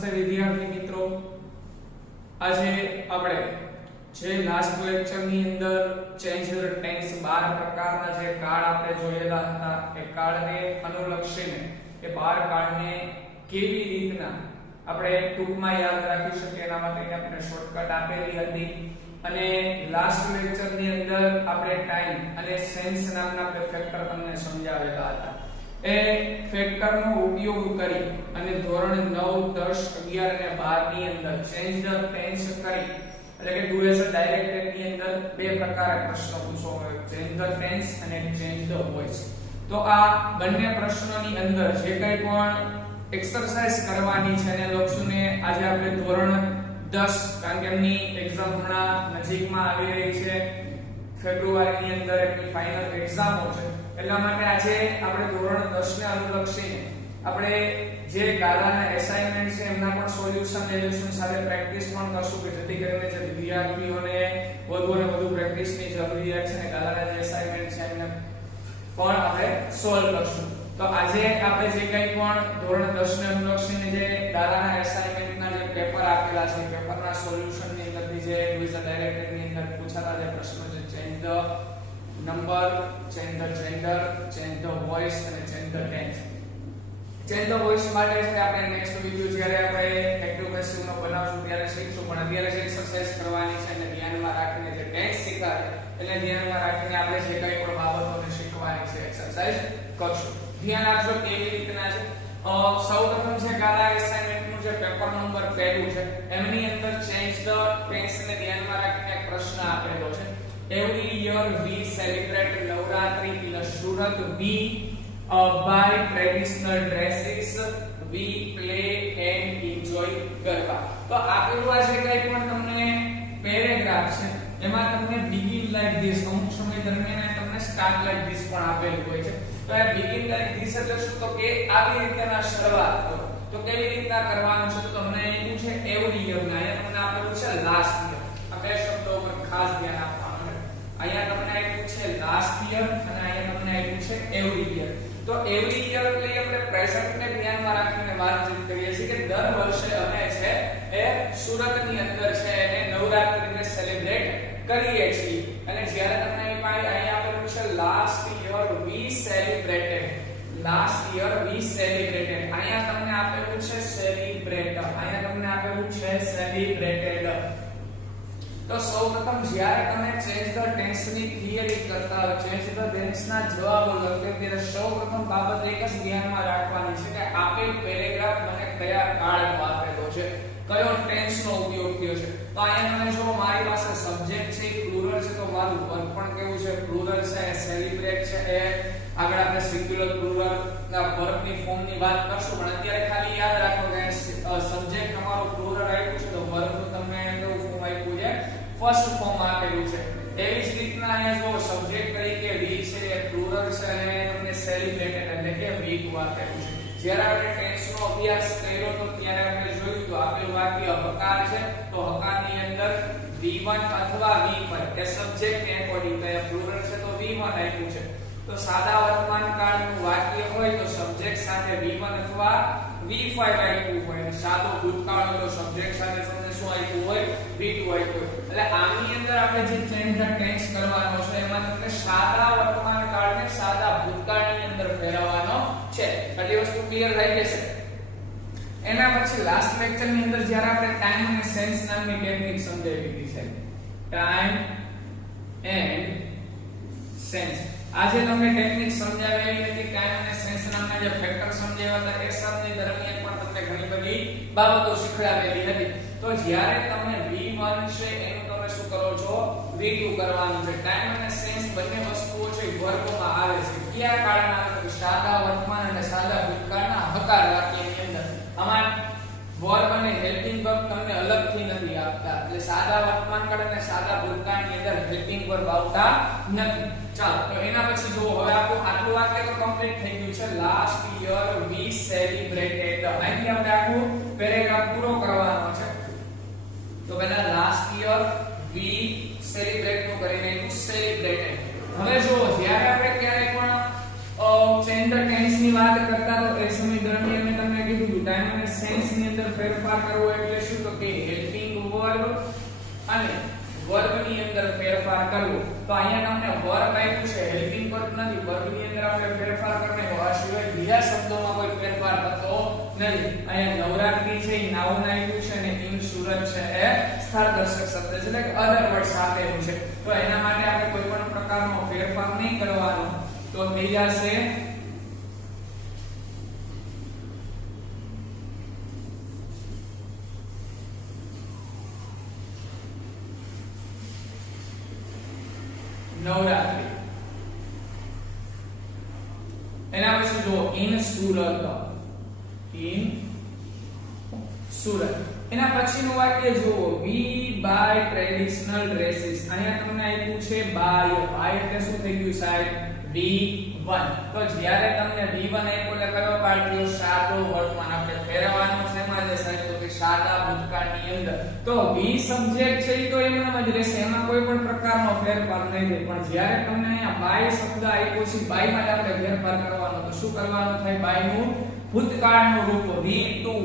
નમસ્તે વિદ્યાર્થી મિત્રો, આજે આપણે જે લાસ્ટ લેક્ચર ની અંદર ચેન્જ ધ ટેન્સ 12 પ્રકારના જે કાળ આપણે જોયેલા હતા એ કાળને અનુલક્ષીને એ 12 કાળને કેવી રીતના આપણે ટૂંકમાં યાદ રાખી શકીએ એના માટે આપણે શોર્ટકટ આપેલી હતી અને લાસ્ટ લેક્ચર ની અંદર આપણે ટાઈમ અને સેન્સ નામના બે ફેક્ટર તમને સમજાવેલા હતા. એ ફેક્ટર નો ઉપયોગ કરી અને ધોરણ 9, 10, 11 અને 12 ની અંદર ચેન્જ ધ ટેન્સ કરી એટલે કે ડુ એઝ અ ડાયરેક્ટેડ ની અંદર બે પ્રકારે પ્રશ્નો પૂછવામાં આવે, ચેન્જ ધ ટેન્સ અને ચેન્જ ધ વોઇસ. તો આ બંને પ્રશ્નોની અંદર જે કંઈ પણ એક્સરસાઇઝ કરવાની છે એને લક્ષીને આજે આપણે ધોરણ 10 કારણ કે એમની એક્ઝામ ઘણા નજીકમાં આવી રહી છે, ફેબ્રુઆરીની અંદર એમની ફાઇનલ એક્ઝામો છે, એટલા માટે આજે આપણે ધોરણ 10 ને અનુલક્ષીને આપણે જે ગાળાના એસાઇનમેન્ટ છે એમના પણ સોલ્યુશન એલ્યુશન સાથે પ્રેક્ટિસ પણ કરશું કે જેથી કરીને જે વિદ્યાર્થીઓને વધુ અને વધુ પ્રેક્ટિસની જરૂરિયાત છે અને ગાળાના જે એસાઇનમેન્ટ છે એમને પણ આપણે સોલ્વ કરશું. તો આજે આપણે જે કંઈ પણ ધોરણ 10 ને અનુલક્ષીને જે ગાળાના એસાઇનમેન્ટના જે પેપર આપેલા છે પેપરના સોલ્યુશનની અંદરથી જે ક્વિઝ ડાયરેક્ટેડ ની અંદર પૂછાતા જે પ્રશ્નો છે, change the number, change the gender, change the voice અને change the tense. Change the voice માટે છે આપણે નેક્સ્ટ વિડિયો જ્યારે આપણે એક્ટિવ પેસિવ નો બનાવશું ત્યારે શીખશું, પણ અત્યારે જે એક્સરસાઇઝ કરવાની છે એને ધ્યાનમાં રાખીને જે ટેન્સ શીખાય એટલે ધ્યાનમાં રાખીને આપણે જે કંઈ પણ બાબતોને શીખવાની છે એક્સરસાઇઝ કરશું. ધ્યાન આપજો કેવી રીતના છે. સૌપ્રથમ છે ગાળા એસાઇનમેન્ટ નું જે પેપર નંબર 1 છે એમની અંદર ચેન્જ ધ ટેન્સ ને ધ્યાનમાં રાખીને એક પ્રશ્ન આપેલો છે. Every year we celebrate Navratri in Surat. We buy traditional dresses. We play and enjoy Garba. તો આપેલું આ જે કંઈ પણ તમને પેરેગ્રાફ છે એમાં તમને begin like this અમુક સમય દરમિયાન તમને start like this પણ આપેલું હોય છે. તો આ begin like this એટલે શું? તો કે આવી રીતના શરૂઆત કરો. તો કેવી રીતના કરવાનું છે? તો તમને અહીં પૂછે every year ના, અહીંયા તમને આપેલું છે last year. આ બે શબ્દો પર ખાસ ધ્યાન આપવાનું. અહીંયા તમને આપ્યું છે લાસ્ટ યર અને અહીંયા તમને આપ્યું છે એવરી યર. તો એવરી યર એટલે આપણે પ્રેઝન્ટ ને ધ્યાનમાં રાખીને વાતચીત કરીએ છીએ કે દર વર્ષે અમે છે એ સુરતની અંદર છે એને નવરાત્રીને સેલિબ્રેટ કરીએ છીએ. અને જ્યારે તમને અહીંયા આપેલું છે last year we celebrated, last year we celebrated, અહીંયા તમને આપેલું છે સેલિબ્રેટ, અહીંયા તમને આપેલું છે સેલિબ્રેટેડ. તો સૌપ્રથમ જ્યારે તમે ચેન્જ ધ ટેન્સ ની થિયરી કરતા હો, ચેન્જ ધ ટેન્સ ના જવાબો લખતા ત્યારે સૌપ્રથમ બાબત એક જ ધ્યાનમાં રાખવાની છે કે આપેલ પેરેગ્રાફ મને કયા કાળમાં આપેલો છે, કયો ટેન્સ નો ઉપયોગ થયો છે. તો અહીંયા તમે જો મારી પાસે સબ્જેક્ટ છે પ્લુરલ છે, તો મારું વર્બ પણ કેવું છે પ્લુરલ છે, સેલિબ્રેટ છે એ આગળ આપણે સિંગ્યુલર પ્લુરલ ના વર્બ ની ફોર્મ ની વાત કરશું, પણ અત્યારે ખાલી યાદ રાખો કે સબ્જેક્ટ તમારો પ્લુરલ આપ્યું છે તો વર્બ નું તમને કેવું ફોર્મ આપ્યું છે, ફર્સ્ટ ફોર્મ આપેલું છે. એવી જ રીતના અહીંયા જો સબ્જેક્ટ તરીકે વી છે એ પ્લુરલ છે અને તમને સેલિબ્રેટેડ એટલે કે વીક આપેલું છે. જ્યારે આપણે ટેન્સ નો અભ્યાસ કર્યો તો ત્યારે આપણે જોયું તો આપેલું વાક્ય હકાર છે, તો હકારની અંદર v1 અથવા v5 એ સબ્જેક્ટ ને એકોર્ડિંગ તો પ્લુરલ છે તો v1 આપ્યું છે. તો સાદા વર્તમાન કાળનું વાક્ય હોય તો સબ્જેક્ટ સાથે v1 અથવા v5 આપ્યું હોય, અને સાદો ભૂતકાળ હોય તો સબ્જેક્ટ સાથે તમને શું આપ્યું હોય v2 આપ્યું હોય. એટલે આની અંદર આપણે જે ચેન્જ ધ ટેન્સ કરવાનો છે એમાં તમને સાદા વર્તમાન કાળને સાદા ભૂતકાળની અંદર ફેરવવાનો છે. આટલી વસ્તુ ક્લિયર થઈ જશે. એના પછી લાસ્ટ લેક્ચર ની અંદર જ્યારે આપણે ટાઈમ અને સેન્સ નામની ટેકનિક સમજાવી દીધી છે, ટાઈમ એન્ડ સેન્સ. આજે તમને ટેકનિક સમજાવેલી હતી, ટાઈમ અને સેન્સ નામના જે ફેક્ટર સમજાવ્યા હતા એ સમય દરમિયાન પણ તમને ઘણી બધી બાબતો શીખવાડેલી હતી. તો જ્યારે તમે v1 છે એનું તમે શું કરો છો v2 કરવાનું છે. ટાઈમ અને સેન્સ બંને વસ્તુઓ છે વર્ગમાં આવે છે. કયા કાળમાં આવે છે? સાદા વર્તમાન અને સાદા ભૂતકાળના હકાર વાક્યની અંદર. આમાં વર્બ અને હેલ્પિંગ વર્બ તમને અલગથી નથી આપતા, એટલે સાદા વર્તમાન કાળ અને સાદા ભૂતકાળની અંદર હેલ્પિંગ વર્બ આવતા નથી. ચાલો તો એના પછી જો હવે આપણું આટલું વાક્ય તો કમ્પ્લીટ થઈ ગયું છે. લાસ્ટ યર વી સેલિબ્રેટેડ, અહીંથી આપણે આખું પેરેગ્રાફ પૂરો કરવાનો છે. તો પહેલા લાસ્ટ યર વી સેલિબ્રેટ નું કરીને એનું સેલિબ્રેટેડ. હવે જો જ્યારે આપણે ક્યારે પણ ચેન્જ ધ ટેન્સ ની વાત કરતા તો એ સમય દરમિયાન મેં તમને કીધું ટાઈમ અને સેન્સ ની અંદર ફેર ફેરફાર કરવો એટલે શું તો કે હેલ્પિંગ વર્બ અને વર્ગની અંદર ફેરફાર કરવો. તો અહીંયા તમને વર્બ આપ્યું છે, હેલ્પિંગ વર્બ નથી. વર્ગની અંદર આપણે ફેરફાર કરને આ સિવાય બીજા શબ્દોમાં કોઈ ફેરફાર થતો નથી. અહીંયા નવરાત્રી છે એ નાઉન આપ્યું છે અને ઇન્સ્યોરન્સ છે એ સ્થળદર્શક શબ્દ છે, એટલે કે અધર વર્ડ સાથેનું છે. તો એના માટે આપણે કોઈ પણ પ્રકારનો ફેરફાર નહીં કરવાનો. તો થઈ જશે નવરાત્રી. એના પછી જો ઇન સુરત, ઇન સુરત. એના પછીનું વાક્ય જુઓ, વી બાય ટ્રેડિશનલ ડ્રેસીસ. અહીંયા તમને આપ્યું છે બાય. બાય એટલે શું થઈ ગયું સાહેબ? V1. તો જ્યારે તમને V1 આપ્યો એટલે કયો પાર્ટ થયો? સાદો વર્તમાન. આપણે ફેરવવાનું છે એમાં જે સાહેબ તો કે સાદા ભૂતકાળની અંદર. તો V સબ્જેક્ટ છે એ તો એમનામ જ રહેશે, એમાં કોઈ પણ પ્રકારનો ફેરફાર નહીં થાય. પણ જ્યારે તમને અહીંયા બાય શબ્દ આપ્યો છે, બાય માટે આપણે ફેરફાર કરવાનો. તો શું કરવાનું થાય? બાય નું ભૂતકાળનું રૂપ V2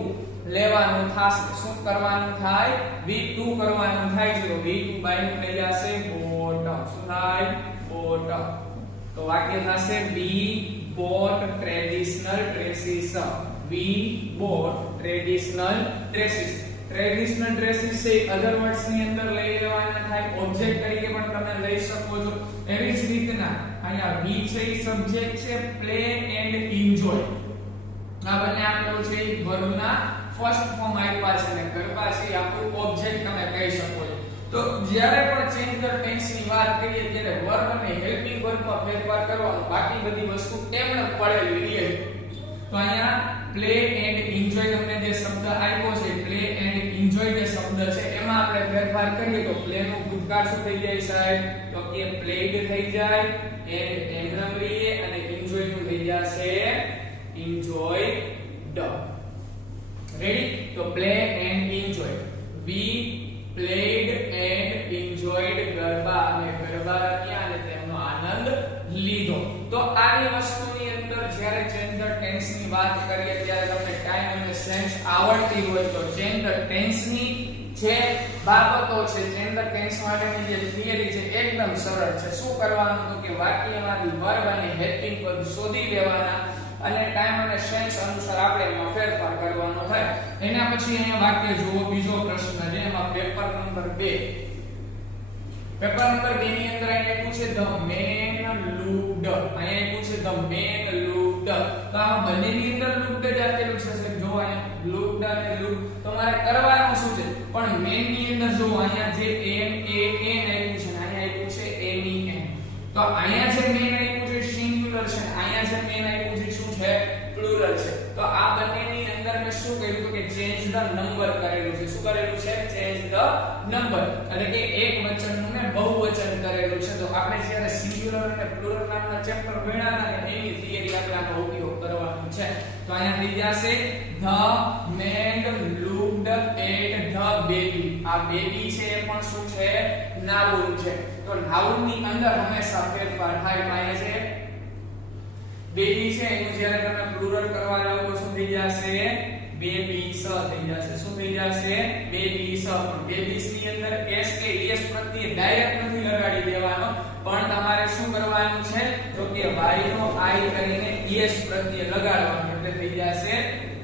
લેવાનું થશે. શું કરવાનું થાય? V2 કરવાનું થાય છે. તો V2 બાય નું થઈ જશે બોટ. શું થાય? બોટ. તો વાક્ય થશે we bought traditional dresses. We bought traditional dresses. Traditional dresses છે અધર વર્ડ્સ ની અંદર લઈ લેવાના થાય, ઓબ્જેક્ટ તરીકે પણ તમે લઈ શકો છો. એવી જ રીતના અહીંયા we છે એ સબ્જેક્ટ છે, પ્લે એન્ડ એન્જોય આ બંને આપેલું છે એ વર્બના ફર્સ્ટ ફોર્મ આપ્યા છે અને ગરબા છે આપણું ઓબ્જેક્ટ તમે કહી શકો છો. તો જ્યારે પણ ચેન્જ ધ ટેન્સ ની વાત કરીએ ત્યારે વર્બ અને હેલ્પિંગ વર્બમાં ફેરફાર કરવાનો, બાકી બધી વસ્તુ એમણે પડેલી રહે. તો અહીંયા પ્લે એન્ડ એન્જોય તમને જે શબ્દ આપ્યો છે, પ્લે એન્ડ એન્જોય જે શબ્દ છે એમાં આપણે ફેરફાર કરીએ તો પ્લે નું ભૂતકાળ શું થઈ જાય સાહેબ? તો કે પ્લેડ થઈ જાય. એન્ડ એમનેમ રહીએ અને એન્જોય નું થઈ જશે enjoyed. રેડી? તો play and enjoy. We played and enjoyed garba, અને ગરબા રમ્યા અને તેમનો આનંદ લીધો. તો આની વસ્તુની અંદર જ્યારે ચેન્જ ધ ટેન્સ ની વાત કરીએ ત્યારે તમને ટાઈમ અને સેન્સ આવડતી હોય તો ચેન્જ ધ ટેન્સ ની જે બાબતો છે, ચેન્જ ધ ટેન્સ માટેની જે થિયરી છે એકદમ સરળ છે. શું કરવાનું? તો કે વાક્યમાંથી વર્બ અને હેલ્પિંગ વર્બ શોધી લેવાના અને ટાઈમ અને સેન્સ અનુસાર આપણે એમાં ફેરફાર કરવાનો થાય. એના પછી અહીંયા વાક્ય જુઓ, બીજો પ્રશ્ન છે એમાં પેપર નંબર 2. પેપર નંબર 2 ની અંદર અહીંયા પૂછે ધ મેન લુક્ડ. અહીંયા પૂછે ધ મેન લુક્ડ. તો આ બંનેની અંદર લુક્ડ જ આપેલું છે. જો અહીંયા લુક્ડ અને લુક તમારે કરવાનું શું છે? પણ મેન ની અંદર જો અહીંયા જે m a n આપ્યું છે, અહીંયા આપ્યું છે m e n. તો અહીંયા જે મેન આપ્યું છે સિંગ્યુલર છે, અહીંયા જે મેન આપ્યું છે શું છે? પ્લુરલ છે. તો આ બંનેની અંદર મેં શું કર્યું તો કે ચેન્જ ધ નંબર કરેલું છે. શું કરેલું છે? Change the number. એટલે કે એક વચનનું ને બહુવચન કરેલું છે. તો આપણે જ્યારે સિંગ્યુલર અને પ્લુરલ નામના ચેપ્ટર ભણ્યા હતા એની થિયરી આપણે આનો ઉપયોગ કરવાનો છે. તો અહીંયા થઈ જશે the man looked at the baby. આ બેબી છે એ પણ શું છે? નાઉન છે. તો નાઉન ની અંદર હંમેશા ફેરફાર થાય. અહીંયા છે બેબી છે એનું જ્યારે તમે પ્લુરલ કરવા જાવ તો શું થઈ જશે? બેબીસ થઈ જશે. શું થઈ જશે? બેબીસ. પણ બેબીસ ની અંદર s કે es પ્રત્યય ડાયરેક્ટ નથી લગાડી દેવાનો, પણ તમારે શું કરવાનું છે? તો કે y નો i કરીને es પ્રત્યય લગાડવાનો, એટલે થઈ જશે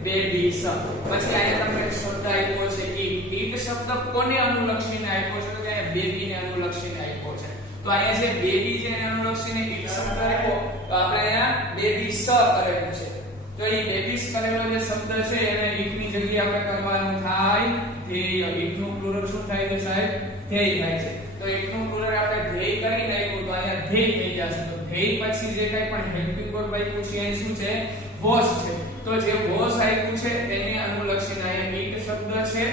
બેબીસ. પછી અહીંયા તમને શબ્દ આપ્યો છે ઈટ. ઈટ શબ્દ કોને અનુલક્ષીને આપ્યો છે? તો કે બેબીને અનુલક્ષીને આપ્યો છે. તો અહીંયા જે બેબી છે એને અનુલક્ષીને ઈટ શબ્દ આપ્યો, તો આપણે અહીંયા બેબીસ કરેલું છે. તો એ બેબીસ કરેલો જે શબ્દ છે એને ઈટ ની જગ્યાએ આપણે કરવાનું થાય ધ્યેય. ઈટ નું પ્લુરલ શું થાય છે સાહેબ? ધ્યેય થાય છે. તો ઈટ નું પ્લુરલ આપણે ધ્યેય કરી નાખ્યું તો અહીંયા ધ્યેય થઈ જશે. તો ધ્યેય પછી જે કંઈ પણ હેલ્પિંગ વર્બ આપ્યું છે એ શું છે? વોસ છે. તો જે વોસ આપ્યું છે એને અનુલક્ષીને અહીંયા ઈટ શબ્દ છે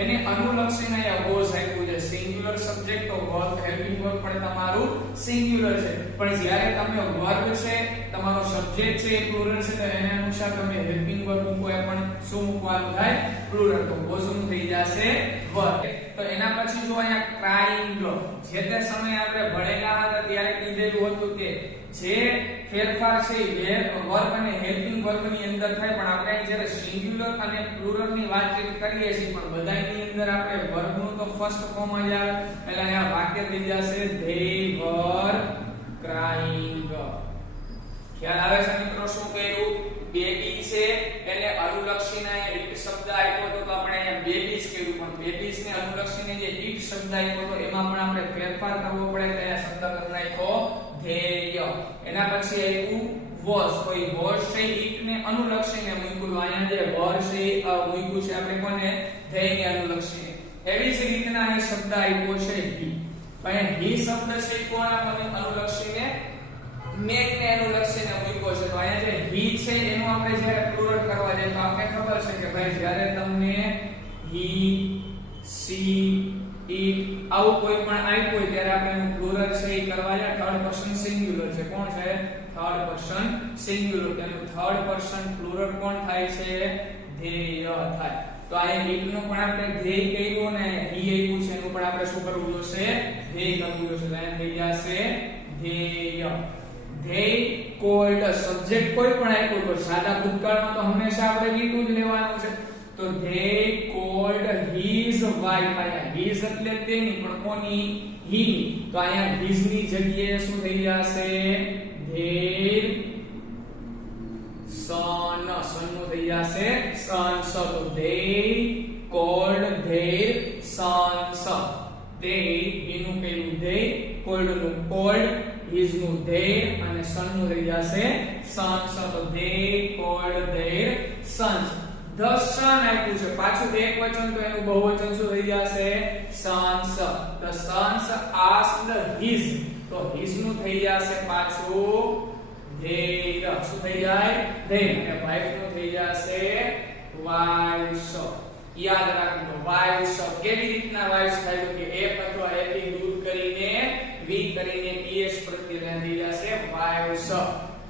એને અનુલક્ષીને અહીંયા વોસ આપ્યું છે. સિંગ્યુલર સબ્જેક્ટ તો વર્બ હેલ્પિંગ વર્બ પણ તમારું સિંગ્યુલર છે. પણ જ્યારે તમે વર્બ છે તમારો સબ્જેક્ટ છે એ પ્લુરલ છે તો એને અનુસાર તમે હેલ્પિંગ વર્બ મૂકો એ પણ શું મૂકવાનું થાય? પ્લુરલ. તો વોસનું થઈ જશે વર્બ. તો એના પછી જો અહીંયા ક્રાઇંગ, જે તે સમયે આપણે ભણેલા હતા ત્યારે કીધેલું હતું કે જે ફેરફાર છે એ વર્બ અને હેલ્પિંગ વર્બ ની અંદર થાય, પણ આપણે જ્યારે સિંગ્યુલર અને પ્લુરલ ની વાતચીત કરીએ છીએ પણ બધાની અંદર આપણે વર્બ નું તો ફર્સ્ટ ફોર્મ જ આવે, એટલે અહીંયા વાક્ય થઈ જશે they were crying. ખ્યાલ આવે છે મિત્રો? શું કહ્યું? બેબી છે એને અનુલક્ષીને ઇટ શબ્દ આપ્યો તો આપણે અહીંયા બેબીઝ કહ્યું, પણ બેબીઝ ને અનુલક્ષીને જે ઇટ શબ્દ આપ્યો તો એમાં પણ આપણે ફેરફાર કરવો પડે, એટલે આ શબ્દ કરી નાખ્યો ધેય. એના પછી આવ્યું વોઝ, તો એ વોઝ છે ઇટ ને અનુલક્ષીને મૂક્યું, અહીંયા જે વર છે મૂક્યું છે આપણે કોને? ધેય ને અનુલક્ષીને. એવી જ રીતના અહીં શબ્દ આપ્યો છે હી, અહીંયા હી શબ્દ છે કોના અનુલક્ષીને? મેક ને અનુલક્ષીને મૂક્યો છે, તો અહીંયા જે હી છે એનું આપણે જ્યારે પ્લુરલ કરવા જાય તો આપણે ખબર છે કે ભાઈ જ્યારે તમને હી સી ઇટ આવું કોઈ પણ આપ્યું હોય ત્યારે આપણે એનું પ્લુરલ છે એ કરવા જાય થર્ડ પર્સન સિંગ્યુલર છે. કોણ છે? Third person singular. તેનું થર્ડ પર્સન પ્લુરલ કોણ થાય છે? ધેય થાય. તો અહીંયા ઇટ નું પણ આપણે ધેય કહ્યું ને હી આવ્યું છે એનું પણ આપણે શું કરવું જોશે? ધેય કરવું જોશે. તો અહીંયા થઈ જશે ધેય. they called સબ્જેક્ટ કોઈ પણ આપ્યું તો સાદા ભૂતકાળમાં તો હંમેશા આપણે લીધું જ લેવાનું છે, તો they called his wife. અહીંયા his એટલે તેની, પણ કોની? he ની. તો અહીંયા his ની જગ્યાએ શું થઈ જશે? their son. son નું થઈ જશે sons. તો they called their sons. they he નું પેલું they, called નું called, his નું their અને son નું થઈ જશે sons. તો they called their sons. the son આપ્યું છે પાછું એક વચન તો એનું બહુવચન શું થઈ જશે? sons. the sons asked his, તો his નું થઈ જશે પાછું their. શું થઈ જાય? their. અને wife નું થઈ જશે wives. યાદ રાખજો wives કેવી રીતના wives થાય કે એક અથવા એકથી દૂર કરીને વી કરીને ps પ્રત્યય થઈ જશે wives.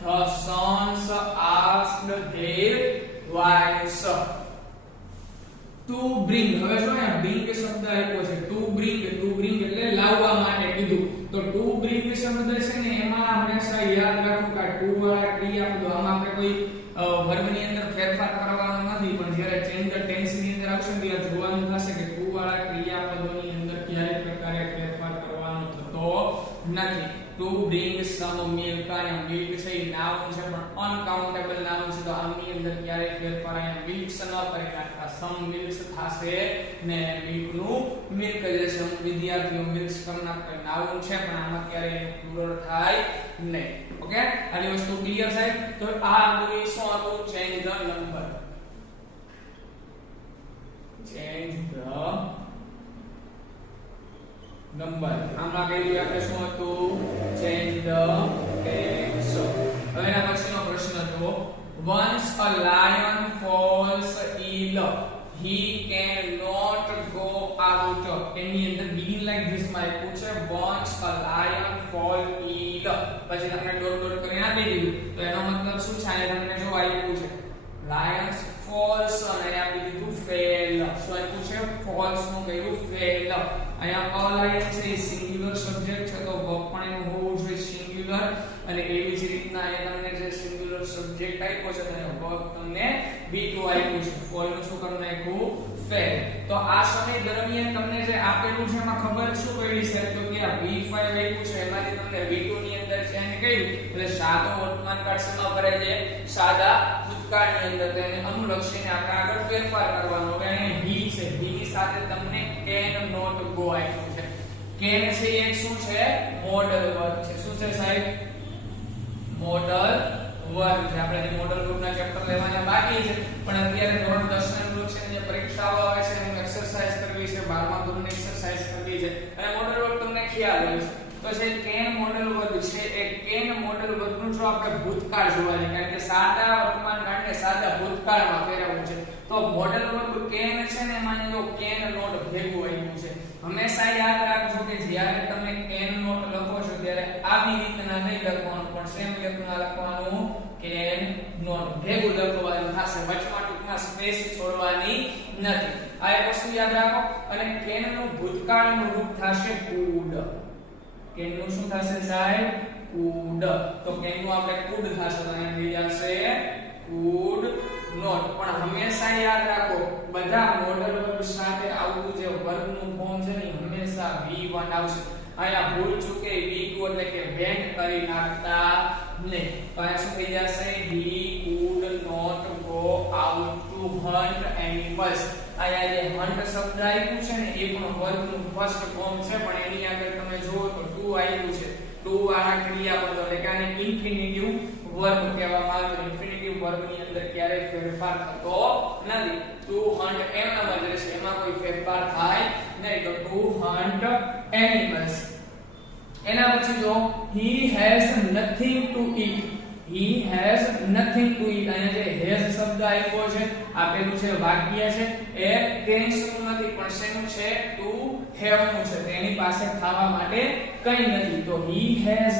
the sons asked their wives to bring. હવે જો અહીંયા bring શબ્દ આપ્યો છે, to bring એટલે લાવવા માટે કીધું, તો to bring શબ્દ છે ને એમાં હંમેશા યાદ રાખો કે to વાળા ક્રિયાપદ આમાં આપણે કોઈ વર્બ ની અંદર ફેરફાર કરવાનો નથી, પણ જ્યારે ચેન્જ ધ ટેન્સ ની અંદર આવશે ત્યારે જોવાનું થશે કે to વાળા ક્રિયાપદોની અંદર કયા પ્રકારે ફેરફાર કરવાનો થતો નથી. to bring some milk, અહીંયા milk છે એ નાઉન છે પણ અનકાઉન્ટેબલ નાઉન છે, તો આની અંદર ક્યારે ફેરફાર અહીંયા milks ન કરી નાખતા, some milks થશે ને milk નું milk જે છે વિદ્યાર્થીઓ milks કરી નાખતા નાઉન છે પણ આમાં ક્યારે પ્લુરલ થાય નહીં. ઓકે, આની વસ્તુ ક્લિયર છે? તો આ આપણું શું હતું? Change the number. Change the number. આમાં કઈ આપણે શું હતું? Change the tense. હવે એના પછીનો પ્રશ્ન જુઓ. once a lion falls ill he cannot go out. એની અંદર begin like this માં આપ્યું છે once a lion fall ill, પછી તમને ડોટ ડોટ કરીને આપી દીધું, તો એનો મતલબ શું છે? તમને જો આપ્યું છે lions falls અને આપી દીધું fail. શું આપ્યું છે? falls નું કયું? fail. અહીંયા a lion છે એ સિંગ્યુલર સબ્જેક્ટ છે તો verb પણ એનું હોવું જોઈએ સિંગ્યુલર, અને એવી જ રીતના એ તમને જે સિંગ્યુલર સબ્જેક્ટ આપ્યો છે તો verb તમને b2 આપ્યું છે, fall નું શું કરી નાખ્યું? fail. તો આ સમય દરમિયાન તમને જે આપેલું છે એમાં ખબર શું પડી છે? તો કે આ v5 આપ્યું છે એમાંથી તમને v2 ની અંદર છે એને કહ્યું એટલે સાદો વર્તમાન કાળ શેમાં ભરે છે? સાદા ભૂતકાળની અંદર. તેને અનુલક્ષીને આપણે આગળ ફેરફાર કરવાનો. હવે અહીં he છે, he ની સાથે તમને can not go આપ્યું છે. can છે એક શું છે? મોડલ વર્બ છે. શું છે સાહેબ? મોડલ વર્બ છે. આપણે જે મોડલ વર્બના ચેપ્ટર લેવાના બાકી છે, પણ અત્યારે ધોરણ 10 ના ગ્રુપ છે જે પરીક્ષાઓ આવે છે એનું એક્સરસાઇઝ કરવી છે, 12મા ધોરણની એક્સરસાઇઝ કરવી છે, અને મોડલ વર્બ તમને ખ્યાલ હોય છે. તો છે can મોડલ વર્બ છે એ can મોડલ વર્બનું જો આપણે ભૂતકાળ જોવા છે, કારણ કે સાદા વર્તમાન કાળને સાદા ભૂતકાળમાં ફેરવવું છે, તો મોડલ વર્બ can છે ને એમાં જો can not ભેગું આવ્યું છે. હંમેશા યાદ રાખજો કે જ્યારે તમે can not લખો છો ત્યારે આવી રીતના નહીં લખવાનું, પણ સેમ રીતના લખવાનું, can not ભેગું લખવાનું થશે, વચમાં ટૂંકમાં સ્પેસ છોડવાની નથી. આ એક વસ્તુ યાદ રાખો. અને can નું ભૂતકાળનું રૂપ થશે could. can નું શું થશે સાહેબ? કુડ. તો કેનું આપણે કુડ થશે તો અહીંયા થઈ જશે કુડ નોટ. પણ હંમેશા યાદ રાખો બધા મોડલ વર્બ સાથે આવતું જે વર્બનું ફોર્મ છે ને હંમેશા V1 આવશે. અહીંયા ભૂલ ચૂકે V2 એટલે કે વેન્ટ કરી નાખતા નહીં. તો અહીંયા શું થઈ જશે he could not go out to hunt animals. અહીંયા જે હન્ટ શબ્દ આવ્યું છે ને એ પણ વર્બનું ફર્સ્ટ ફોર્મ છે પણ એની આગળ તમે જુઓ તો ટુ આવ્યું છે. ટુ વાળા ક્રિયાપદ એટલે કે આને ઇન્ફિનિટિવ વર્બ કહેવામાં આવે. ઇન્ફિનિટિવ વર્બની અંદર ક્યારેય ફેરફાર થતો નથી. ટુ હન્ટ એમ નામ જ રહેશે, એમાં કોઈ ફેરફાર થાય નહીં. તો ટુ હન્ટ એનિમલ્સ. એના પછી જો he has nothing to eat. he has nothing to eat. અહીંયા જે has શબ્દ આવ્યો છે આપેલું છે વાક્ય છે એ ટેન્સ નું નથી પણ શેનું છે to have નું છે. તેની પાસે ખાવા માટે કંઈ નથી. તો he has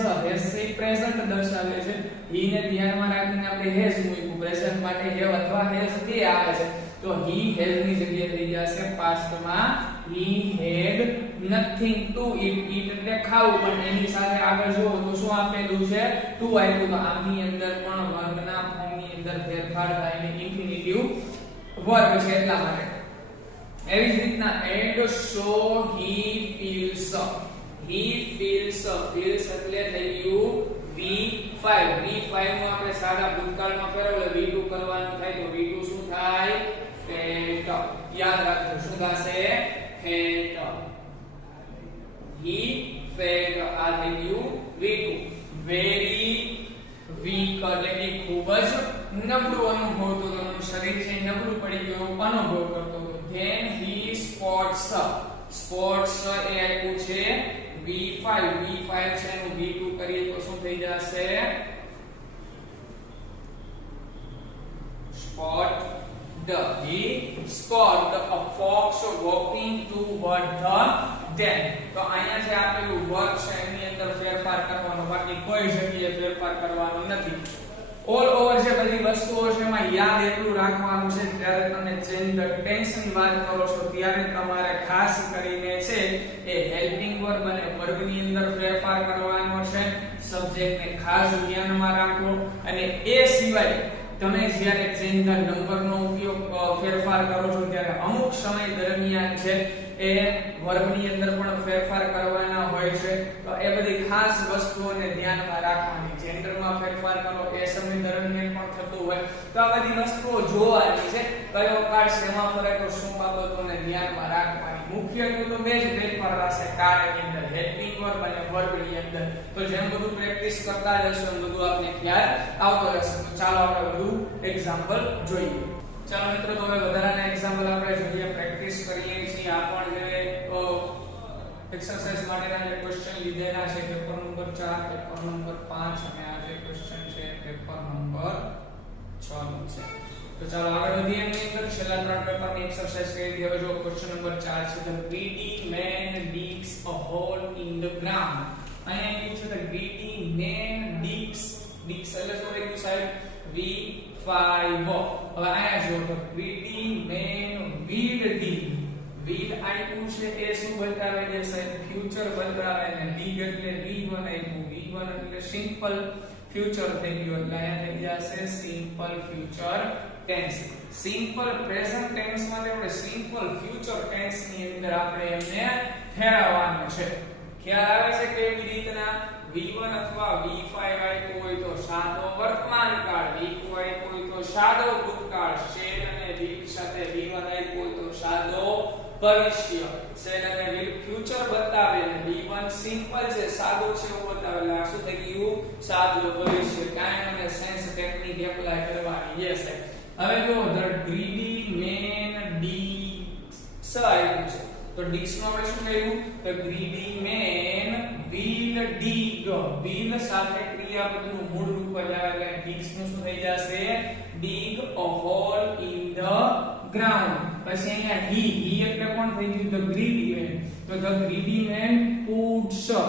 એ પ્રેઝન્ટ દર્શાવે છે. he ને ધ્યાનમાં રાખીને આપણે has મૂક્યું. પ્રેઝન્ટ માટે have અથવા has તે આવે છે. તો he has ની જગ્યાએ થઈ જશે past માં he had nothing to eat. eat એટલે ખાવું પણ એની સાથે આગળ જો તો શું આપેલું છે to આપ્યું. તો આની અંદર પણ વર્બના ફોર્મની અંદર ફેરફાર થાય ને ઇન્ફિનિટિવ વર્બ છે એટલા માટે. એવી જ રીતના and so he feels. he feels એટલે થઈ ગયું V5. V5 માં આપણે સાદા ભૂતકાળમાં ફેરવલે V2 કરવાનું થાય તો V2 શું થાય felt. યાદ રાખજો શું થશે felt. he felt આ થઈ ગયું V2. very weak એટલે કે ખૂબ જ નબળું અનુભવતો હતો. એનું શરીર છે નબળું પડી ગયું અનુભવ કરતો હતો. then he sports એ આપ્યું છે V5. V5 છે એનું V2 કરીએ તો શું થઈ જશે spot. he spotted a fox walking toward the den. તો અહીંયા જે આપેલું વર્બ છે એની અંદર ફેરફાર કરવાનો બાકી કોઈ જગ્યાએ ફેરફાર કરવાનો નથી. ઓલ ઓવર જે બધી વસ્તુઓ છે એમાં યાદ એટલું રાખવાનું છે જ્યારે તમે ચેન્જ ધ ટેન્સ ની વાત કરો છો ત્યારે તમારે ખાસ કરીને છે એ હેલ્પિંગ વર્બ અને વર્બની અંદર ફેરફાર કરવાનો છે. સબ્જેક્ટને ખાસ ધ્યાનમાં રાખો. અને એ સિવાય તમે જ્યારે ચેન્જ ધ નંબરનો ઉપયોગ ફેરફાર કરો છો ત્યારે અમુક સમય દરમિયાન છે એ વર્બની અંદર પણ ફેરફાર કરવાના હોય છે. તો એ બધી ખાસ વસ્તુઓને ધ્યાનમાં રાખવાની. જેન્ડરમાં ફેરફાર કરો એ સમય દરમિયાન પણ થતું હોય તો આ બધી વસ્તુઓ જોવાની છે. કયો કાળ શેમાં ફરે તો શું બાબતોને ધ્યાનમાં રાખવાની. મુખ્યત્વે તો બે જ ફેરફાર થશે કાળની અંદર હેલ્પિંગ વર્બ અને વર્બની અંદર. તો જેમ બધું પ્રેક્ટિસ કરતા જશો એમ બધું આપને ખ્યાલ આવતો રહેશે. તો ચાલો આપણે બધું એક્ઝામ્પલ જોઈએ. ચાલો મિત્રો તો હવે વધારાના એક્ઝામ્પલ આપણે જોઈએ પ્રેક્ટિસ કરીએ છીએ. આ પણ જે એક્સરસાઇઝ માટેના જે ક્વેશ્ચન લીધેલા છે પેપર નંબર 4, પેપર નંબર 5 અને આ જે ક્વેશ્ચન છે પેપર નંબર 6 નું છે. તો ચાલો આગળ વધીએ. એની અંદર છેલ્લા 3 પેપરની એક્સરસાઇઝ કરી દઈએ. હવે જો ક્વેશ્ચન નંબર 4 છે the greedy man digs a hole in the ground. અહીંયા એવું છે the greedy man digs એટલે શું લખ્યું સાહેબ V5. હવે અહીંયા જો તો greedy man will dig. will આપ્યું છે એ શું બતાવે છે સાહેબ ફ્યુચર બતાવે અને dig એટલે V1 આપ્યું. V1 એટલે સિમ્પલ ફ્યુચર થઈ ગયું એટલે અહીંયા થઈ જશે simple future tense. Simple present tense માં આપણે સિમ્પલ ફ્યુચર ટેન્સ ની અંદર આપણે એમને ફેરવવાનું છે. ખ્યાલ આવે છે કેવી રીતના V1 અથવા V5 આપ્યો હોય તો સાદો વર્તમાન કાળ, V2 આપ્યો હોય તો સાદો ભૂતકાળ, શેલ અને will સાથે V1 આપ્યો હોય તો સાદો ભવિષ્ય, શેલ અને will ફ્યુચર બતાવે અને V1 સિમ્પલ છે સાદો છે એવું બતાવે એટલે આ શું થઈ ગયું સાદો ભવિષ્ય. ટાઈમ અને સેન્સ ટેકનિક એપ્લાય કરવાની યસ. હવે જો the greedy man digs આપ્યું છે તો digs નું આપણે શું કહ્યું the greedy man will dig. will સાથે ક્રિયાપદનું મૂળ રૂપ આવે એટલે digs નું શું થઈ જશે dig a hole in the ground. પછી અહીંયા he એટલે કોણ થઈ ગયું the greedy man. તો the greedy man puts આ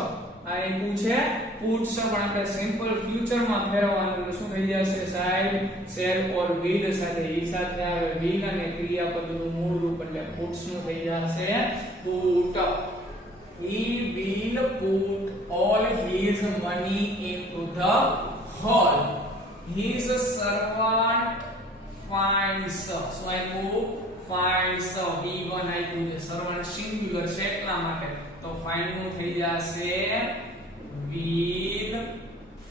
આપ્યું છે puts પણ આપણે સિમ્પલ ફ્યુચર માં ફેરવવાનું એટલે શું થઈ જશે સાહેબ shall or will સાથે he સાથે આવે will અને ક્રિયાપદનું મૂળ રૂપ એટલે puts નું થઈ જશે put. He will put all his his money into the hall. His servant finds, so આપ્યું finds, v1 આપ્યું છે, servant singular છે એટલા માટે, તો find નું થઈ જશે will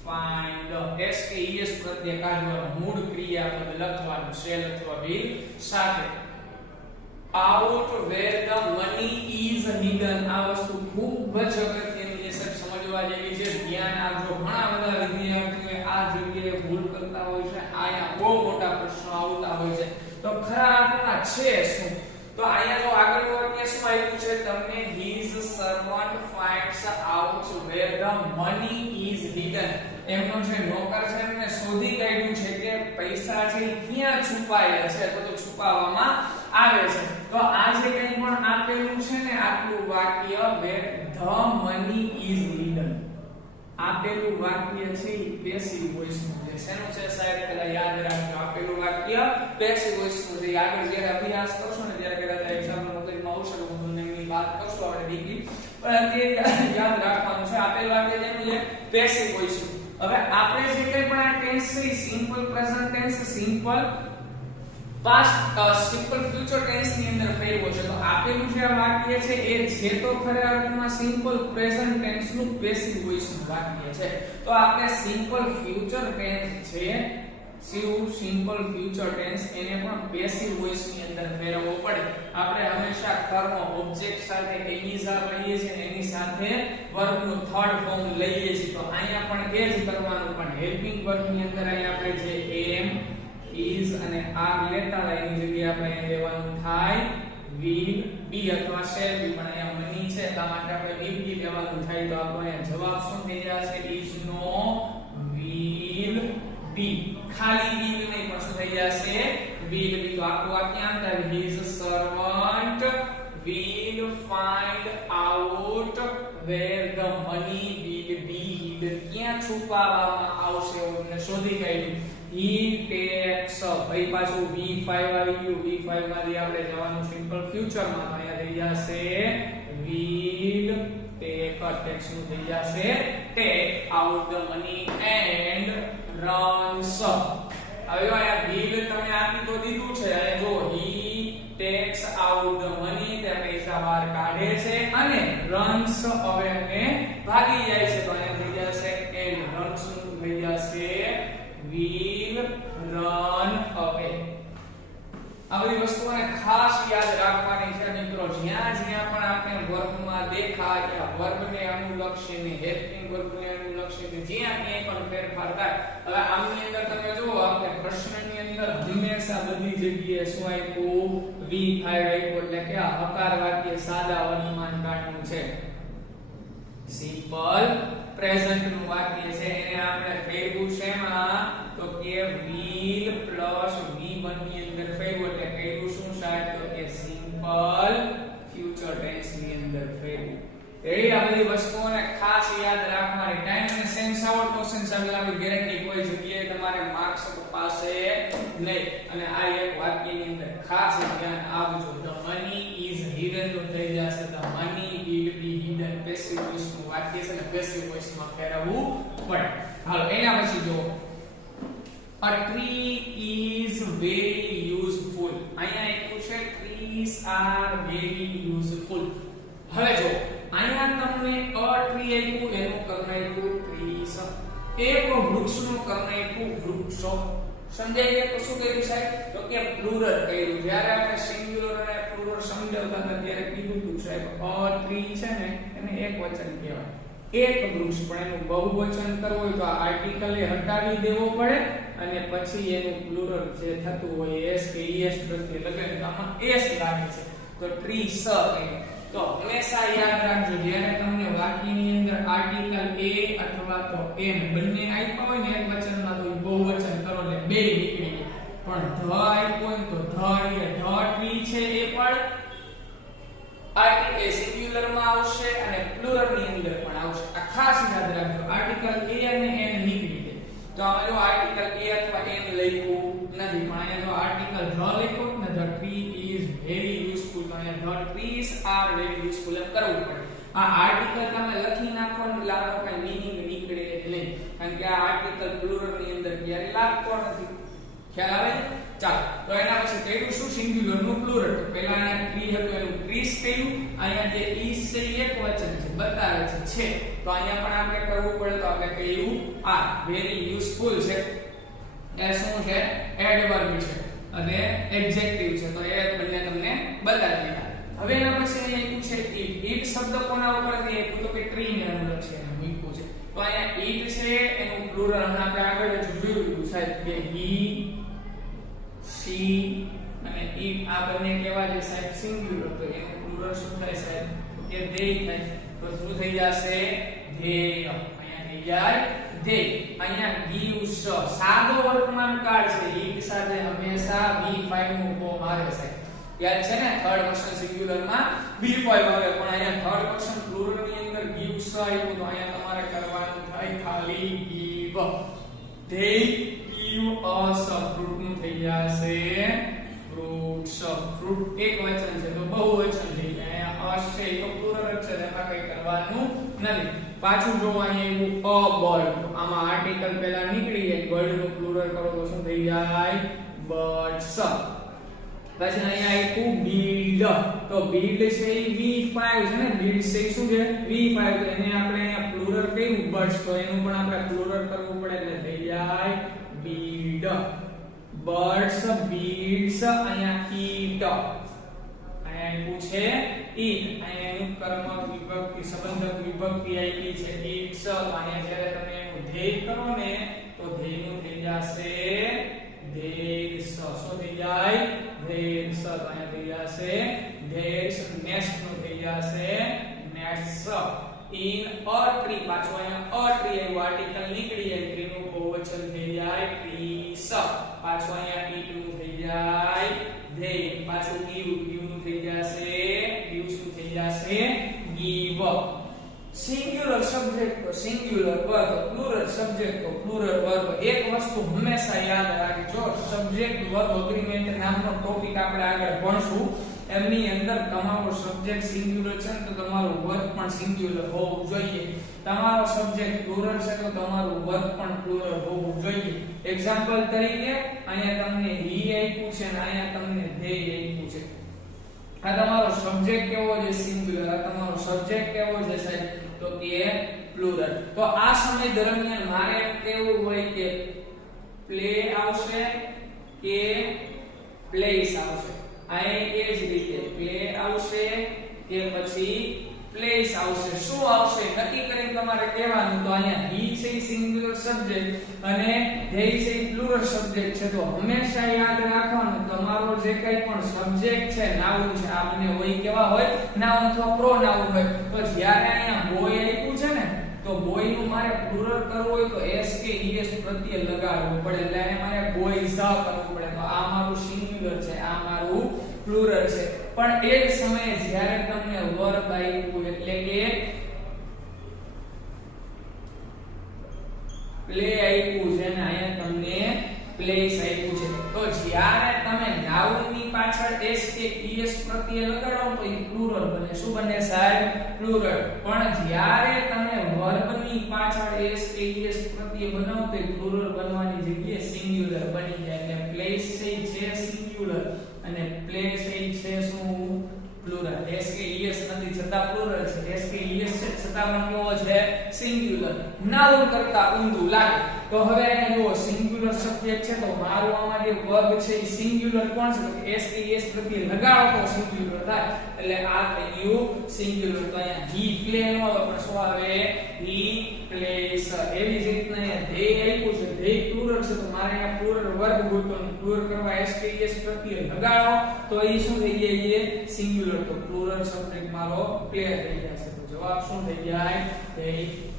find. s કે es પ્રત્યય કાઢવાનું, મૂળ ક્રિયાપદ લખવાનું shall અથવા will સાથે. out where the money is hidden, આ વસ્તુ ખૂબ જ અગત્યની છે સાહેબ, સમજવા જેવી છે, ધ્યાન આપજો. ઘણા બધા વિદ્યાર્થીઓ આ જગ્યાએ ભૂલ કરતા હોય છે, આયા બહુ મોટા પ્રશ્નો આવતા હોય છે. તો ખરા અર્થમાં છે શું? તો અહીંયા જો આગળ વાક્ય શું આપ્યું છે તમને, his servant finds out where the money is hidden. એમનો જે નોકર છે એને શોધી કાઢ્યું છે કે પૈસા છે ક્યાં છુપાયેલા છે, તો છુપાવવામાં આવે છે. તો આ જે કંઈ પણ આપેલું છે ને આટલું વાક્ય, where the money is hidden, આપેલું વાક્ય છે એ પેસિવ વોઇસ નું છે. શેનું છે સાહેબ પહેલા યાદ રાખજો, આપેલું વાક્ય પેસિવ વોઇસ નું છે. આગળ જ્યારે અભ્યાસ કરશો ને ત્યારે કદાચ એક્ઝામ નો મગજમાં આવશે તો હું તમને એની વાત કરશું આપણે ડીપલી, પણ અત્યારે યાદ રાખવાનું છે આપેલું વાક્ય જેનું છે પેસિવ વોઇસ નું. હવે આપણે જે કંઈ પણ આ ટેન્સ છે simple present tense, simple past, simple future tense ની અંદર ફેરવો છે. તો આપેલું જે આ વાક્ય છે એ છે તો ખરા અર્થમાં સિમ્પલ પ્રેઝન્ટ ટેન્સ નું પેસિવ વોઇસ નું વાક્ય છે. તો આપણે સિમ્પલ ફ્યુચર ટેન્સ છે, સિમ્પલ ફ્યુચર ટેન્સ એને પણ પેસિવ વોઇસ ની અંદર ફેરવવો પડે. આપણે હંમેશા કર્મ ઓબ્જેક્ટ સાથે એની સાથે લઈએ છીએ અને એની સાથે વર્બ નું થર્ડ ફોર્મ લઈએ છીએ. તો અહીંયા પણ એ જ કરવાનું, પણ હેલ્પિંગ વર્બ ની અંદર અહીંયા આપણે જે am is અને are લેતા હોય એની જગ્યાએ આપણે અહીં લેવાનું થાય will be અથવા shall be, પણ અહીંયા મની છે એટલા માટે આપણે will be લેવાનું થાય. તો આપણો અહીંયા જવાબ શું થઈ જશે, is no will be. ખાલી will નહીં પણ શું થઈ જશે will be. તો આખું વાક્ય આમ થાય, his servant will find out where the money will be hidden, ક્યાં છુપાવવામાં આવશે એને શોધી કાઢ્યું. he takes, ભાઈ પાછું v5 આવી ગયું, v5 માંથી આપણે જવાનું સિમ્પલ ફ્યુચર માં, તો અહીંયા થઈ જશે will take, takes નું થઈ જશે take out the money and runs. હવે અહીંયા will તમે આપી તો દીધું છે, અને જો he takes out the money, તે પૈસા બહાર કાઢે છે, અને runs હવે અને ભાગી જાય છે, તો અહીંયા થઈ જશે and runs નું થઈ જશે will run away. આ બધી વસ્તુઓને ખાસ યાદ રાખવાની છે મિત્રો. જ્યાં જ્યાં પણ આપણે વર્બમાં દેખાય આ વર્બને અનુલક્ષીને, હેલ્પિંગ વર્બને અનુલક્ષીને જ્યાં ક્યાંય પણ ફેરફાર થાય. હવે આમની અંદર તમે જુઓ, આપણે પ્રશ્નની અંદર હંમેશા બધી જગ્યાએ શું આપ્યું, v5 આપ્યું, એટલે કે આ હકાર વાક્ય સાદા વર્તમાન કાળનું છે, સિમ્પલ પ્રેઝન્ટ નું વાક્ય છે. એને આપણે ફેરવું શેમાં, તો કે will પ્લસ v1 ની અંદર ફેરવું, એટલે કર્યું શું સાહેબ, તો કે સિમ્પલ ફ્યુચર ટેન્સ ની અંદર ફેરવું. એ આ બધી વસ્તુઓને ખાસ યાદ રાખવાની. ટાઈમ અને સેન્સ આવડતો સેન્સ આવી ગેરંટી કોઈ જગ્યાએ તમારે માર્ક્સ પાસે નહીં. અને આ એક વાક્યની અંદર ખાસ ધ્યાન આપજો, the money is hidden તો થઈ જશે the money will be hidden. Passive voice નું વાક્ય છે ને પેસિવ વોઇસ માં ફેરવવું પડે. હાલો એના પછી જો a tree is very useful, અહીંયા એક છે trees are very useful. હવે જો અહીંયા તમને a tree આપ્યું, એનું કર્મ આપ્યું trees, એક વૃક્ષનું કર્મ આપ્યું વૃક્ષો. સમજાય કે શું કહ્યું સાહેબ, તો કે પ્લુરલ કહ્યું. જ્યારે આપણે સિંગ્યુલર અને પ્લુરલ સમજાવતા હતા ત્યારે કીધું હતું સાહેબ a tree છે ને એને એક વચન કહેવાય, એક વૃક્ષ. પણ એનું બહુવચન કરવું હોય તો આ આર્ટિકલ એ હટાવી દેવો પડે, અને પછી એનું પ્લુરલ જે થતું હોય s કે es પ્રત્યે લગાવીને આમાં s લાગે છે, તો trees કહે. તો હંમેશા યાદ રાખજો, જ્યારે તમને વાક્યની અંદર આર્ટિકલ a અથવા તો m બંને આપ્યા હોય ને એક વચનમાં, તો બહુવચન કરો એટલે બે નીકળી જાય. પણ ધ આપ્યો હોય તો ધ ટ્રી છે એ પણ આર્ટિકલ સિંગ્યુલર માં આવશે અને પ્લુરલ ની અંદર પણ આવશે. આ ખાસ યાદ રાખજો, આર્ટિકલ a અને m નીકળી જાય. તો આમાં જો આર્ટિકલ a અથવા m લખ્યું નથી, પણ અહીંયા જો આર્ટિકલ ધ લખ્યું ને, the tree is very useful, તો અહીંયા the trees are very useful એમ કરવું પડે. આ આર્ટિકલ તમે લખી નાખો ને લાવો કઈ મીનિંગ આ આર્ટિકલ પ્લુરલ ની અંદર ક્યારે લાગતો નથી. ખ્યાલ આવે? ચાલો તો એના પછી કયું શું સિંગ્યુલર નું પ્લુરલ. તો પહેલા અહીંયા ટ્રી હતું એનું ટ્રીસ થયું. અહીંયા જે ઈસ છે એક વચન છે બતાવે છે. તો અહીંયા પણ આપણે કરવું પડે તો આપણે કહ્યું આ વેરી યુઝફુલ છે. એ શું છે? એડવર્બ છે અને એડજેક્ટિવ છે. તો એ બંને તમને બતાવી દીધા. હવે એના પછી અહીંયા પૂછે ઈટ. ઈટ શબ્દ કોના ઉપરથી આપ્યું? તો કે ટ્રી ને અનુલક્ષ છે એને મૂક્યું છે. તો અહીંયા ઈટ છે એનું પ્લુરલ આપણે આગળ જોયું સાહેબ કે હી, શી અને ઈટ આ બંને કેવા છે સાહેબ? સિંગ્યુલર. તો એનું પ્લુરલ શું થાય સાહેબ? કે ધેય થાય. તો શું થઈ જશે? ધેય. અહીંયા થઈ જાય ધેય. અહીંયા gives સાદો વર્તમાન કાળ છે. ઈટ સાથે હંમેશા V5 નું ફોર્મ આવે છે. યાદ છે ને? થર્ડ પર્સન સિંગ્યુલર માં V5 આવે. પણ અહીંયા થર્ડ પર્સન પ્લુરલ ની અંદર gives આવ્યું. તો અહીંયા તમારે કરવાનું થાય ખાલી give. they give us fruit નું થઈ જશે fruits. fruit એક વચન છે તો બહુવચન થઈ જાય. અહીંયા us છે તો પ્લુરલ જ છે. એમાં કઈ કરવાનું નથી. પાછું જો અહીંયા એવું a bird. આમાં આર્ટિકલ પહેલા નીકળી જાય. બર્ડ નું પ્લુરલ કરો તો શું થઈ જાય? birds. પછી અહીંયા આપ્યું build. તો build છે એ V5 છે ને? build છે શું છે? V5. તો એને આપણે અહીંયા પ્લુરલ કયું? birds. તો એનું પણ આપણે પ્લુરલ કરવું પડે એટલે થઈ જાય build. birds, builds. અહીંયા eat. અહીંયા આપ્યું છે eat. અહીંયા એનું કર્મ વિભક્તિ સંબંધક વિભક્તિ આપી છે eats. તો અહીંયા જ્યારે તમે એનું ધ્યેય કરો ને તો ધ્યેયનું થઈ જશે theys. શું થઈ જાય? theys. તો અહીંયા થઈ જશે theys. nest નું થઈ જશે nests. in a tree. પાછું અહીંયા a tree આવ્યું. આર્ટિકલ નીકળી જાય. tree નું બહુવચન થઈ જાય trees. પાછું અહીંયા eat નું થઈ જાય they. પાછું give નું થઈ જશે gives નું થઈ જશે give. સિંગ્યુલર સબ્જેક્ટ તો સિંગ્યુલર વર્બ, પ્લુરલ સબ્જેક્ટ તો પ્લુરલ વર્બ. એક વસ્તુ હંમેશા યાદ રાખજો, સબ્જેક્ટ વર્બ એગ્રીમેન્ટ નામનો ટોપિક આપણે આગળ ભણશું. એમની અંદર તમારો સબ્જેક્ટ સિંગ્યુલર છે તો તમારું વર્બ પણ સિંગ્યુલર હોવું જોઈએ. તમારો સબ્જેક્ટ પ્લુરલ છે તો તમારું વર્બ પણ પ્લુરલ હોવું જોઈએ. એક્ઝામ્પલ તરીકે અહીંયા તમને he આપ્યું છે અને અહીંયા તમને they આપ્યું છે. આ તમારો સબ્જેક્ટ કેવો છે? સિંગ્યુલર. આ તમારો સબ્જેક્ટ કેવો છે સાહેબ? તો કે પ્લુરલ. તો આ સમય દરમિયાન મારે કેવું હોય કે પ્લે આવશે કે પ્લેસ આવશે. આ એ જ રીતે પ્લે આવશે કે પછી પ્લેસ આવશે. શું આવશે નક્કી કરીને તમારે કહેવાનું. તો અહીંયા he છે સિંગ્યુલર સબ્જેક્ટ અને they છે પ્લુરલ સબ્જેક્ટ છે. તો હંમેશા યાદ રાખવાનું તમારો જે કંઈ પણ સબ્જેક્ટ છે નાઉન છે આ બંને હોય કેવા હોય? નાઉન અથવા પ્રોનાઉન હોય. તો જ્યારે અહીંયા બોય આપ્યું છે ને તો બોય નું મારે પ્લુરલ કરવું હોય તો s કે es પ્રત્યય લગાડવું પડે. એટલે એને મારે બોયઝ કરવું પડે. તો આ મારું સિંગ્યુલર છે, આ મારું પ્લુરલ છે. પણ એ જ સમયે જ્યારે તમને વર્બ આપ્યું એટલે કે પ્લે આપ્યું છે ને અહીંયા તમને પ્લેસ આપ્યું છે. તો જ્યારે તમે નાઉન ની પાછળ s કે es પ્રત્યય લગાડો તો એ પ્લુરલ બને. શું બને સાહેબ? પ્લુરલ. પણ જ્યારે તમે વર્બ ની પાછળ s કે es પ્રત્યય બનાવો તો એ પ્લુરલ બનવાની જગ્યાએ સિંગ્યુલર બની જાય. એટલે પ્લેસ છે સિંગ્યુલર અને પ્લેસ છે શું? પ્લુરલ. s કે es નથી છતાં પ્લુરલ છે. s કે es છે છતાં પણ કેવો છે? સિંગ્યુલર. નાઉન કરતા ઊંધું લાગે. તો હવે અહીંયા જુઓ સિંગ્યુલર સબ્જેક્ટ છે તો મારું આમાં જે વર્બ છે એ સિંગ્યુલર કોણ છે? તો s કે es પ્રત્યય લગાડો તો સિંગ્યુલર થાય. એટલે આ થઈ ગયું સિંગ્યુલર. તો અહીંયા he play નો આવે પણ શું આવે? he plays. એવી જ રીતના અહીંયા they આપ્યું છે. they પ્લુરલ છે તો મારે અહીંયા પ્લુરલ વર્બ ગોતવાનું. પ્લુરલ કરવા s કે es પ્રત્યય લગાડો તો એ શું થઈ જાય? સિંગ્યુલર. તો પ્લુરલ સબ્જેક્ટ મારો પ્લે થઈ જશે. તો જવાબ શું થઈ જાય? they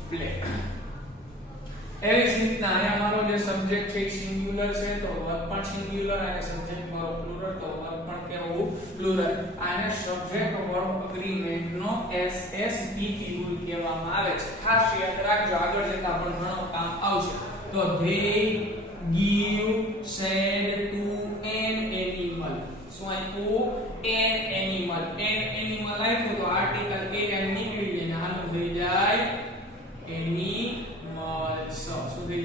play. એવી જ રીતના અહીંયા મારો જે સબ્જેક્ટ છે સિંગ્યુલર છે તો વર્બ પણ સિંગ્યુલર અને સબ્જેક્ટ મારો પ્લુરલ તો વર્બ પણ કેવું? પ્લુરલ. આને સબ્જેક્ટ વર્બ એગ્રીમેન્ટ નો SSBT રૂલ કહેવામાં આવે છે. ખાસ યાદ રાખજો, આગળ જતા પણ ઘણો કામ આવશે. તો they give said to an animal. શું આપ્યું? an animal. an animal આપ્યું તો આર્ટિકલ an નીકળી જાય ને આનું થઈ જાય animals. શું થઈ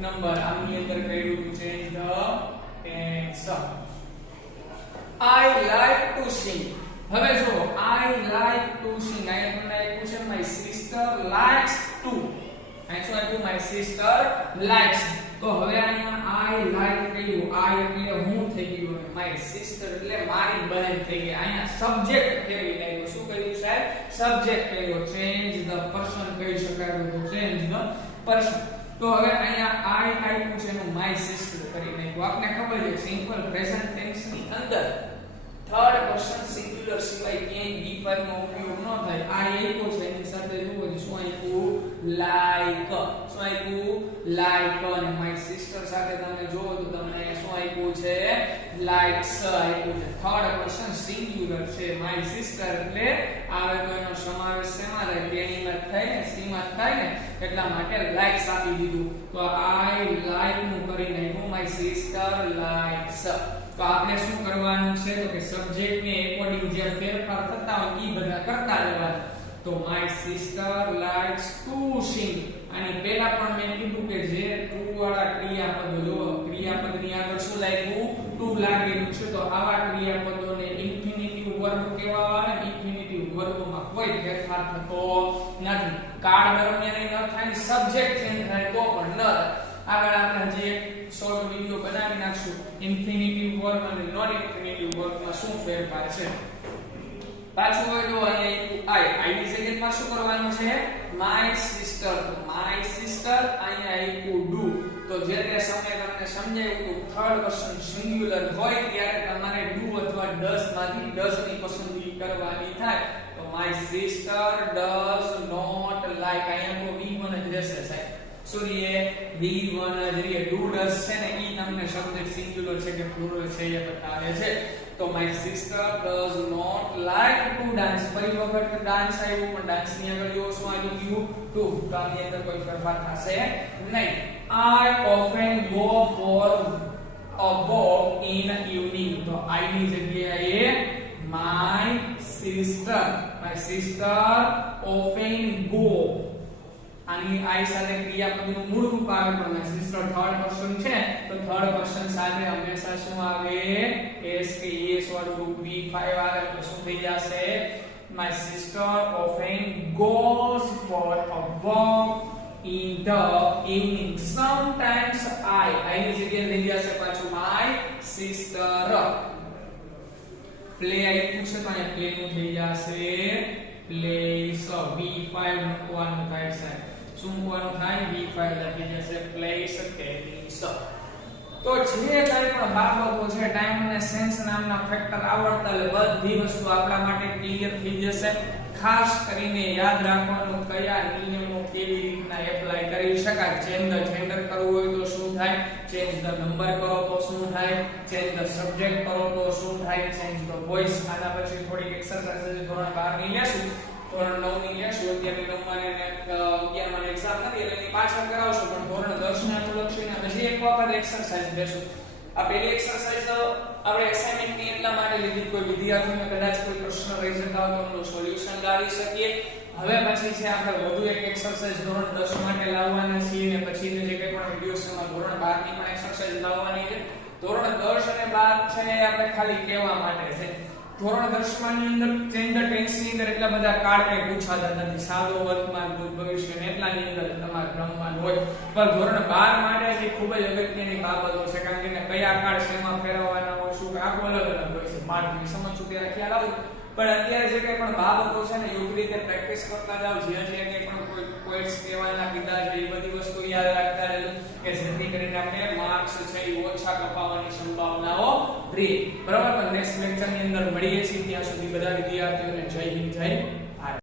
નંબર આની અંદર કહ્યું change the tense I like to sing હવે જો I like to sing અહીંયા તમને આપ્યું છે my sister likes to અહીં શું આપ્યું my sister likes તો હવે અહીંયા I like કહ્યું I એટલે હું થઈ ગયું my sister એટલે મારી બહેન થઈ ગઈ અહીંયા સબ્જેક્ટ ફેરવી નાખ્યો શું કહ્યું સાહેબ સબ્જેક્ટ કહ્યો ચેન્જ ધ પર્સન કહી શકાય તો ચેન્જ ધ પર્સન તો હવે અહીંયા I આપ્યું છે એનું my sister કરી નાખ્યું આપને ખબર છે સિમ્પલ પ્રેઝન્ટ ટેન્સ ની અંદર થર્ડ પર્સન સિંગ્યુલર સિવાય ક્યાંય V5 નો ઉપયોગ ન થાય આ આપ્યો છે એની સાથે જુઓ શું આપ્યું લાઈક શું આપ્યું લાઈક અને માય સિસ્ટર સાથે તમે જોવો તો તમને શું આપ્યું છે લાઇક્સ આપ્યું છે થર્ડ પર્સન સિંગ્યુલર છે માય સિસ્ટર એટલે આવે તો એનો સમાવેશ શેમાં થાય બેનીમાં થાય ને સીમાં થાય ને એટલા માટે લાઇક્સ આપી દીધું તો આઈ લાઈક નું કરી નાખ્યું માય સિસ્ટર લાઇક્સ તો આપણે શું કરવાનું છે તો કે સબ્જેક્ટ ને એકોર્ડિંગ જે ફેરફાર થતા હોય ઈ બધા કરતા રહેવાના તો my sister likes to sing અને પહેલા પણ મેં કીધું કે જે ટુ વાળા ક્રિયાપદો જો ક્રિયાપદની આગળ શું લાગ્યું ટુ લાગેલું છે તો આવા ક્રિયાપદોને ઇન્ફિનિટિવ વર્બ કહેવામાં આવે ઇન્ફિનિટિવ વર્બમાં કોઈ ફેરફાર થતો નથી કાળ દરમિયાન ન થાય સબ્જેક્ટ ચેન્જ થાય તો પણ ન થાય આગળ આપણે હજી એક શોર્ટ વિડિયો બનાવી નાખશું ઇન્ફિનિટિવ વર્બ અને નોન ઇન્ફિનિટિવ વર્બમાં શું ફેરફાર છે પાછું હોય તો અહીંયા આઈ ની જગ્યામાં શું કરવાનું છે માય સિસ્ટર અહીંયા આપ્યું ડુ તો જે તે સમયે તમને સમજાયું તો થર્ડ પર્સન સિંગ્યુલર હોય ત્યારે તમારે ડુ અથવા ડઝ માંથી ડઝ ની પસંદગી કરવાની થાય તો my sister does not like અહીંયા તો V1 જ રહેશે સાહેબ સોરી V1 જ રહે ડુ ડઝ છે ને ઈ તમને સબ્જેક્ટ સિંગ્યુલર છે કે પ્લુરલ છે એ બતાવે છે તો my sister does not like to dance ફરી વખત ડાન્સ આવ્યું પણ ડાન્સ ની આગળ જો શું આવ્યું ટુ તો આની અંદર કોઈ ફેરફાર થશે નહીં I often go for a walk in evening તો I ની જગ્યાએ my sister often go આની I સાથે ક્રિયાપદનું મૂળ રૂપ આવે પણ માય સિસ્ટર થર્ડ પર્સન છે તો થર્ડ પર્સન સાથે હંમેશા શું આવે s કે s વાળું રૂપ V5 આવે તો શું થઈ જશે my sister often goes for a walk in the evening sometimes I ની જગ્યાએ થઈ જશે પાછું my sister play આપ્યું છે તો અહીંયા play નું થઈ જશે plays V5 મૂકવાનું થાય છે શું મૂકવાનું થાય V5 લખી જશે પ્લેસ ટેનિસ તો જે કંઈ પણ બાબતો છે ટાઈમ અને સેન્સ નામના ફેક્ટર આવડતા એટલે બધી વસ્તુ આપણા માટે ક્લિયર થઈ જશે ખાસ કરીને યાદ રાખવાનું કયા નિયમો કેવી રીતના એપ્લાય કરી શકાય જેન્ડર કરવું હોય તો શું થાય ચેન્જ ધ નંબર કરો તો શું થાય ચેન્જ ધ સબ્જેક્ટ કરો તો શું થાય ચેન્જ ધ વોઇસ આના પછી થોડીક એક્સરસાઇઝ ધોરણ 12 ની લેશું ધોરણ 9 ની લેશું અત્યારે 9 માં ને 11 માં એક્ઝામ નથી એટલે એની પાછળ કરાવશું પણ ધોરણ 10 ના લક્ષીને હજી એક વખત એક્સરસાઇઝ લેશું આ પહેલી એક્સરસાઇઝ આપણે એસાઇનમેન્ટ ની એટલા માટે લીધી કોઈ વિદ્યાર્થીને કદાચ કોઈ પ્રશ્ન રહી જતા હોય તો એનું સોલ્યુશન લાવી શકીએ હવે પછી છે આપણે વધુ એક એક્સરસાઇઝ ધોરણ 10 માટે લાવવાના છીએ અને પછીની જે કંઈ પણ વિડિયોસ છે ધોરણ 12 ની પણ એક્સરસાઇઝ લાવવાની છે ધોરણ 10 અને 12 છે આપણે ખાલી કહેવા માટે છે ધોરણ 10 ની અંદર ચેન્જ ધ ટેન્સ ની અંદર એટલા બધા કાર્ડ કઈ પૂછાતા નથી સાદો વર્તમાન ભૂત ભવિષ્ય ને એટલા ની અંદર તમારે રમવાનું હોય પણ ધોરણ 12 માટે જે ખૂબ જ અગત્યની બાબતો છે કારણ કે કયા કાર્ડ શેમાં ફેરવવાના હોય શું આખો અલગ અલગ હોય છે પાઠની સમજશું ત્યારે ખ્યાલ આવે પણ અત્યારે જે કંઈ પણ બાબતો છે ને યોગ્ય રીતે પ્રેક્ટિસ કરતા જાવ જે કંઈ પણ કોઈ પોઈન્ટ્સ કહેવાના કીધા છે એ બધી વસ્તુ યાદ રાખતા રહેજો કે જેથી કરીને આપણે માર્ક્સ છે એ ઓછા કપાવવાની સંભાવનાઓ રહે બરાબર તો નેક્સ્ટ લેક્ચર ની અંદર મળીએ છીએ ત્યાં સુધી બધા વિદ્યાર્થીઓને જય હિન્દ જય